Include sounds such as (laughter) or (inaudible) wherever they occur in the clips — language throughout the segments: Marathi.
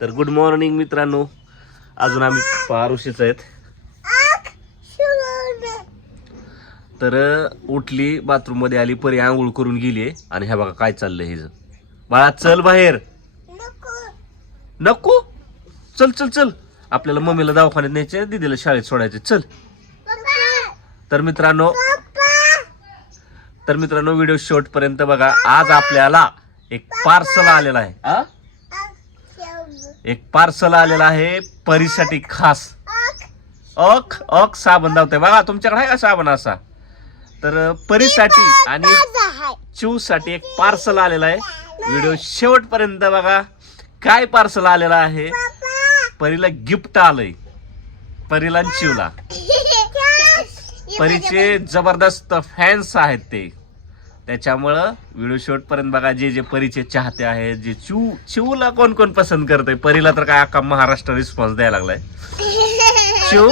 तर गुड मॉर्निंग मित्रांनो. अजून आम्ही पारुशीच आहेत. तर उठली बाथरूममध्ये आली परी आंघोळ करून गेली आणि ह्या बघा काय चाललंय हिज बाळा चल बाहेर. नको. चल चल चल. आपल्याला मम्मीला दवाखान्यात न्यायचे दिदीला शाळेत सोडायचे चल. तर मित्रांनो तर मित्रांनो व्हिडिओ शेवट पर्यंत बघा. आज आपल्याला एक पार्सल आलेला आहे. हा एक पार्सल आलेला आहे परीसाठी खास. अक अक साबण धावतोय. बघा तुमच्याकडे आहे का साबण असा? तर परीसाठी आणि चिवसाठी एक पार्सल आलेला आहे. व्हिडिओ शेवटपर्यंत बघा. काय पार्सल आलेला आहे? परीला गिफ्ट आलंय. परीला चिवला (laughs) परीचे जबरदस्त फॅन्स आहेत ते. त्याच्यामुळं व्हिडिओ शेवटपर्यंत बघा जे जे परीचे चाहते आहेत जे चिव चिवला कोण कोण पसंत करतोय? परीला तर काय अख्खा महाराष्ट्र रिस्पॉन्स द्यायला लागलाय. चिव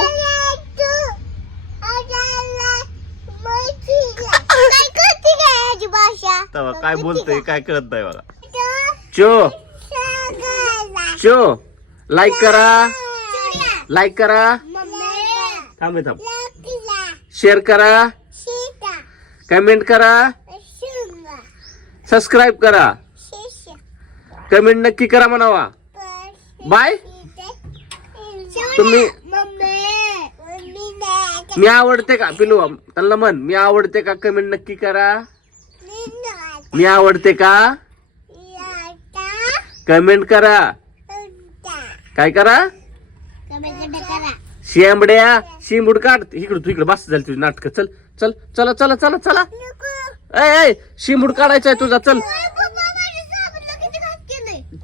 तेव्हा काय बोलतोय काय कळत नाही बघा. चो चो लाईक करा. लाईक करा. थांबे थांब. शेअर करा. कमेंट करा. सबस्क्राईब करा. कमेंट नक्की करा म्हणावा. बाय तुम्ही मी आवडते का? पिलू त्यांना म्हण. मी आवडते का? कमेंट नक्की करा. मी आवडते का? कमेंट करा. काय करा? शेंबड्या शिंबूड काढ. इकडे तू इकडे बस झाली तुझी नाटक. चल चल चला चला चला चला. ए शिंबूड काढायचा आहे तुझा चल.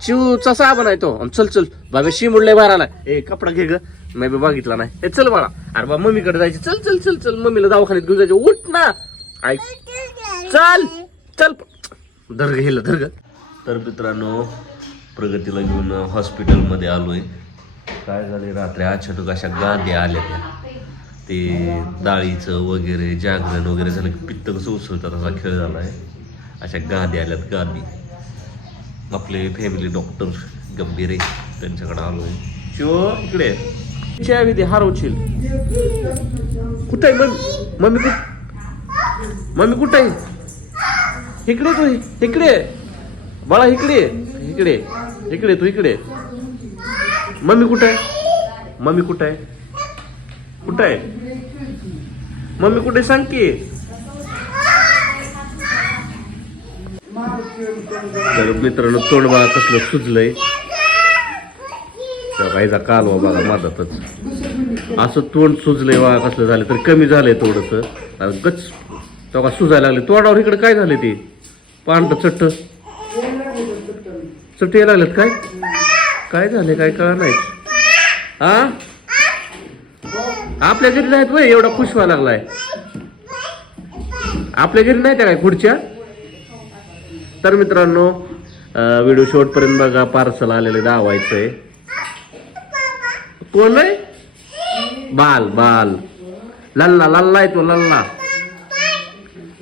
चिवचा साबण आहे तो. अन चल चल. बाबा शिंबूड लय बाहेर आला ए कपडा घे ग. मी बी बघितला नाही. ए चल बाळा. अरे बा मम्मीकडे जायचे. चल चल चल चल. मम्मीला दवाखान्यात घेऊन जायचे. उठ ना. ऐक. चल चल धरग हेल धरग तर मित्रांनो प्रगतीला घेऊन हॉस्पिटलमध्ये आलोय. काय झाले रात्री अचानक अशा गाद्या आल्या त्या. ते डाळीचं वगैरे जागरण वगैरे झालं की पित्त कसं उसळतात असा खेळ झाला आहे अशा गादी आल्यात गादी. आपले फॅमिली डॉक्टर गंभीर आहे. त्यांच्याकडे आहे शिव इकडे च्या विधी हरवशील. कुठं आहे? मम्मी मम्मी कुठ? मम्मी कुठं आहे? इकडे तू इकडे बाळा इकडे इकडे इकडे तू इकडे मम्मी कुठं आहे? मम्मी कुठं आहे? कुठं? आहे मम्मी कुठे सांगते सांग की? तर मित्रांनो तोंड बघा कसलं सुजलंय. त्या बाईचा कालवा बघा माझातच असं तोंड सुजलंय बघा कसलं झालं तर कमी झालंय थोडस. गच तेव्हा सुजायला लागले. तोंडावर इकडे काय झाले ते? पांढर चट्ट. चट्ट यायला लागलेत काय? काय झाले काय कळा नाही हा आपल्या घरी नाहीत वय एवढा खुश व्हायला लागलाय. आपल्या घरी नाही त्या काय खुर्च्या? तर मित्रांनो व्हिडिओ शेवटपर्यंत बघा पार्सल आलेले दावायचंय. कोण आहे बाल बाल. लल्ला लल्ला आहे तो लल्ला.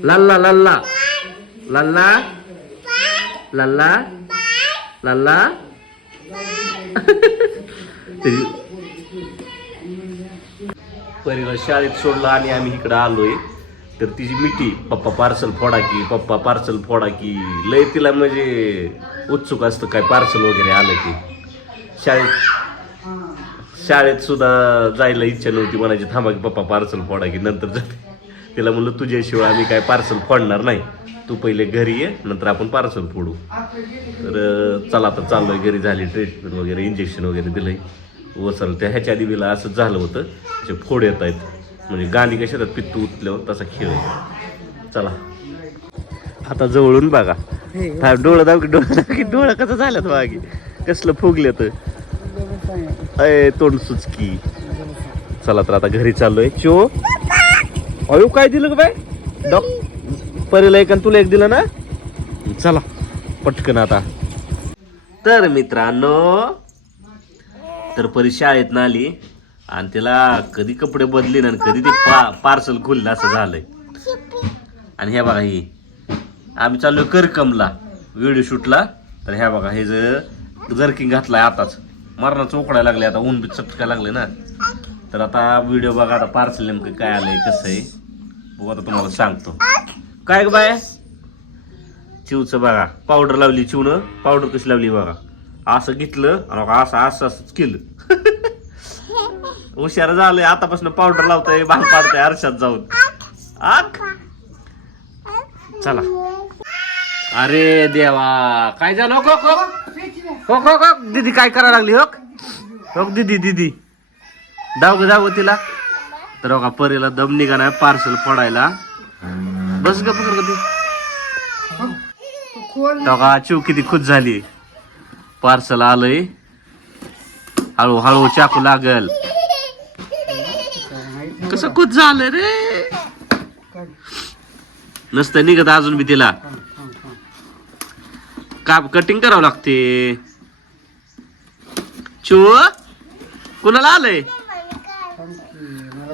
लल्ला लल्ला. लल्ला? लल्ला? लल्ला? (laughs) परीला शाळेत सोडला आणि आम्ही इकडं आलोय. तर तिची मिठी पप्पा पार्सल फोडा की पप्पा पार्सल फोडा की. लय तिला म्हणजे उत्सुक असतं काय पार्सल वगैरे आलं की. शाळेत शाळेत सुद्धा जायला इच्छा नव्हती म्हणायची थांबा की पप्पा पार्सल फोडा की नंतर जाते. तिला म्हणलं तुझ्याशिवाय आम्ही काय पार्सल फोडणार नाही. तू पहिले घरी ये नंतर आपण पार्सल फोडू. तर चला आता चाललोय घरी झाली ट्रीटमेंट वगैरे इंजेक्शन वगैरे दिलंय. वसल त्या ह्याच्या आधी बिला असं झालं होतं. असे फोड येत आहेत. म्हणजे गाणी कशा येतात पित्त उतल्यावर तसा खेळ आहे. चला. आता जवळून बघा. हा, डोळं दाव की डोळं दाव की डोळं कसं झालं बागी कसलं फुगले तर अय तोंड सुचकी. चला तर आता घरी चाललोय. चो. अयो काय दिलं ग बाय डॉक परीला एक आणि तुला एक दिलं ना? चला. पटकन आता. तर मित्रांनो तर परी आहेत ना आली आणि त्याला कधी कपडे बदले ना आणि कधी ते पा पार्सल खुललं असं झालंय. आणि ह्या बघा ही. आम्ही चाललोय करकमला व्हिडिओ शूटला. तर ह्या बघा हे जर जर्किंग घातलाय आताच. मरणा उकडायला लागले आता ऊन बी चटका लागले ना. तर आता व्हिडिओ बघा आता पार्सल नेमकं काय आलंय कसं आहे. बघू आता तुम्हाला सांगतो. काय बाय? चिवचं बघा पावडर लावली चिवणं. पावडर कशी लावली बघा. असं घेतलं आणि असं असं असंच केलं. (laughs) हुशार झालंय आतापासून पावडर लावताय भांग पाडताय आरशात जाऊन. चला. अरे देवा काय झालं? हो, हो, हो? हो हो हो दीदी काय करायला लागली हो? हो दीदी दीदी. ग जाऊ तिला. तर बघा परीला दम निघा नाही पार्सल फोडायला. बस ग पकड चिव किती खुश झाली. पार्सल आलंय. हळू हळू चाकू लागल. कसं खुश झालं रे? नसतं निघत अजून बी तिला. काप कटिंग करावं लागते? चू कुणाला आलंय?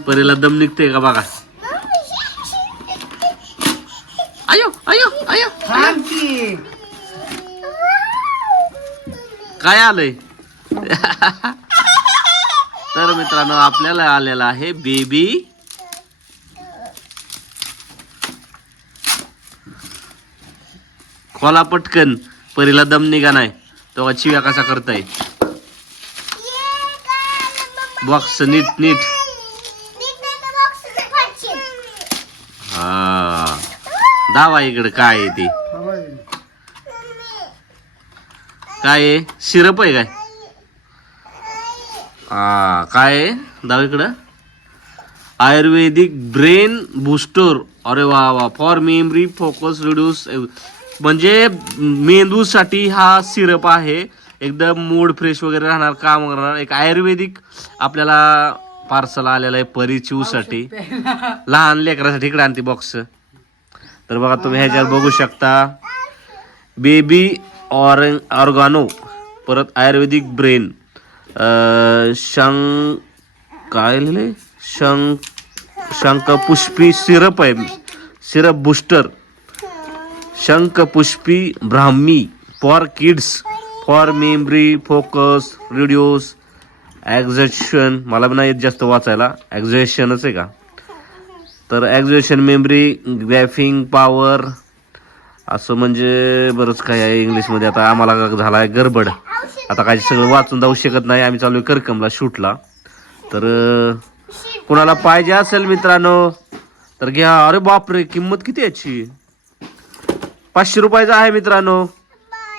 परीला दम निघते का बघा. अयो अयो अयो. काय आलंय? (laughs) तर मित्रांनो आपल्याला आलेला आहे बेबी. खोला पटकन. परीला दम निघा नाही. तेव्हा चिव्या कसा करताय बॉक्स नीट नीट. हा. दावा इकडे काय आहे ते? काय आहे? सिरप आहे काय? हा काय आहे? दावा इकडं. Ayurvedic brain booster. अरे वा वा. फॉर मेमरी फोकस रिड्यूस म्हणजे मेंदूसाठी हा सिरप आहे. एकदम मूड फ्रेश वगैरे राहणार काम करणार. एक आयुर्वेदिक आपल्याला पार्सल आलेलं आहे परी चिवसाठी लहान लेकरासाठी. इकडे आणते बॉक्स तर बघा तुम्ही ह्याच्यावर बघू शकता. बेबी ऑर ऑर्गानो परत आयुर्वेदिक ब्रेन शंक काय लिहिले? शंक शंखपुष्पी सिरप आहे. Syrup booster. Shankhpushpi Brahmi for kids for memory focus reduce aggression मला पण नाही येत जास्त वाचायला. ॲक्झेशनच आहे का? तर ॲक्झेशन मेमरी ग्रॅफिंग पॉवर असं म्हणजे बरंच काय आहे इंग्लिशमध्ये आता आम्हाला झाला आहे गडबड. आता काय सगळं वाचून जाऊ शकत नाही. आम्ही चालू आहे करकमला शूटला. तर कुणाला कोणाला पाहिजे असेल मित्रांनो तर घ्या. अरे बापरे किंमत किती याची? पाचशे रुपयाचा आहे मित्रांनो.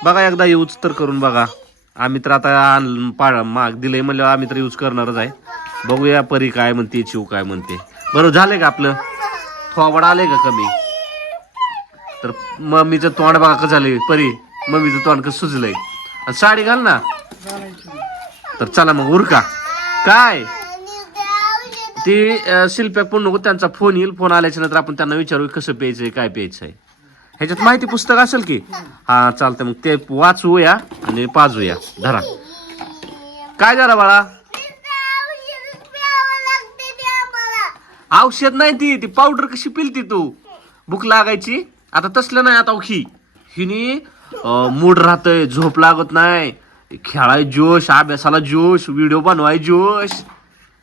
बघा एकदा यूज तर करून बघा. आम्ही तर आता आण पा माग दिलंय म्हणलं आम्ही तर यूज करणारच आहे. बघूया परी काय म्हणते चिव काय म्हणते. बरं झालंय का आपलं? थोबड आले का कमी? तर मम्मीचं तोंड बघा कसं झालंय परी. मम्मीचं तोंड कसं सुजलंय. आणि साडी घाल ना. तर चला मग उरका. काय? ती शिल्प्या पण नको त्यांचा फोन येईल फोन आल्याच्यानंतर आपण त्यांना विचारू कसं प्यायचंय काय प्यायचंय. ह्याच्यात माहिती पुस्तक असेल की? हा चालतंय मग ते वाचूया आणि पाजूया. धरा. काय झालं बाळा? औषध नाही ती ती पावडर कशी पिलती तू? भूक लागायची? आता तसलं नाही आता ही हिने मूड राहतय झोप लागत नाही. खेळाय जोश अभ्यासाला जोश व्हिडिओ बनवाय जोश.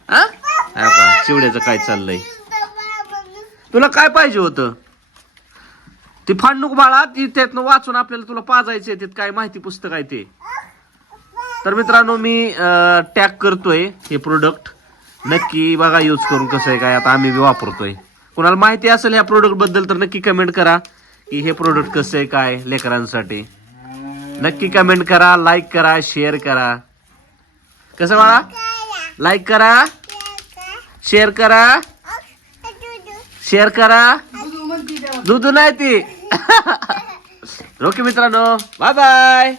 हा का, चिवड्याचं काय चाललंय? तुला काय पाहिजे होतं? ती फांडूक बाळा ती त्यातनं वाचून आपल्याला तुला पाजायचे त्यात काय माहिती पुस्तक आहे ते. तर मित्रांनो मी टॅग करतोय हे प्रोडक्ट नक्की बघा यूज करून कसं आहे काय आता आम्ही बी वापरतोय. कुणाला माहिती असेल ह्या प्रोडक्टबद्दल तर नक्की कमेंट करा की हे प्रोडक्ट कसं आहे काय लेकरांसाठी. नक्की कमेंट करा लाईक करा शेअर करा. कसं बाळा? लाईक करा शेअर करा. शेअर करा. दुधू नाही ती. (laughs) ओके मित्रांनो बाय बाय